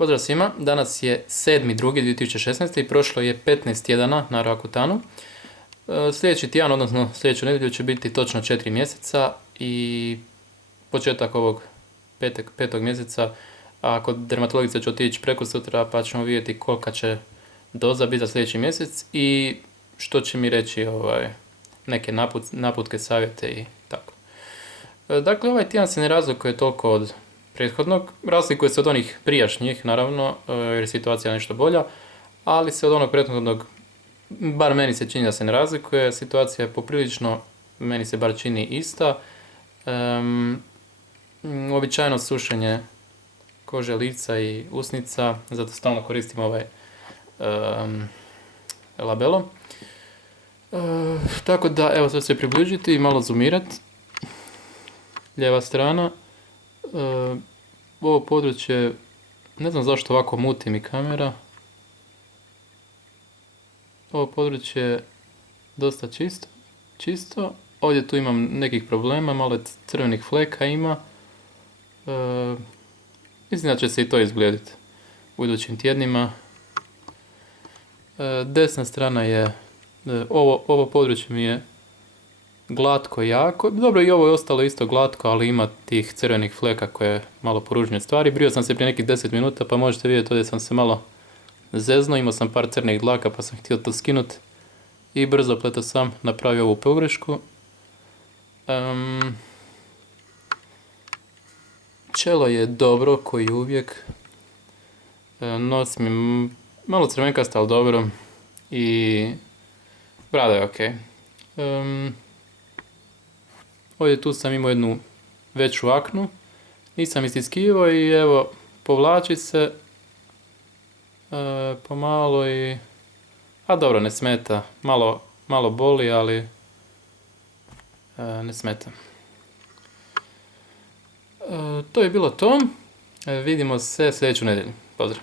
Pozdrav svima, danas je 7.2.2016. i prošlo je 15 tjedana na Rakutanu. Sljedeći tjedan, odnosno sljedeću nedjelju će biti točno 4 mjeseca i početak ovog petog mjeseca, a kod dermatologice ću otići preko sutra pa ćemo vidjeti kolika će doza biti za sljedeći mjesec i što će mi reći neke naputke, savjete i tako. Dakle, ovaj tjedan se ne razlikuje toliko od prethodnog, razlikuje se od onih prijašnjih, naravno, jer je situacija nešto bolja, ali se od onog prethodnog, bar meni se čini da se ne razlikuje, situacija je poprilično, meni se bar čini ista. Uobičajeno sušenje kože lica i usnica, zato stalno koristim ovaj labelo. Tako da, evo sad se približiti i malo zoomirati. Lijeva strana. Ovo područje, ne znam zašto ovako muti mi kamera. Ovo područje je dosta čisto. Ovdje tu imam nekih problema, malo crvenih fleka ima. Mislim da će se i to izblijediti u idućim tjednima. Desna strana je, ovo područje mi je glatko jako. Dobro, i ovo je ostalo isto glatko, ali ima tih crvenih fleka koje malo poružnije stvari. Brio sam se prije nekih 10 minuta, pa možete vidjeti ovdje sam se malo zeznuo, imao sam par crnih dlaka pa sam htio to skinuti i brzo pleto sam napravio ovu pogrešku. Čelo je dobro, koji uvijek. Nos mi malo crvenkasta, ali dobro. I brada je okej. Ovdje tu sam imao jednu veću aknu, nisam istiskivao i evo, povlači se pomalo i... A dobro, ne smeta, malo boli, ali ne smeta. To je bilo to, vidimo se sljedeću nedjelju, pozdrav.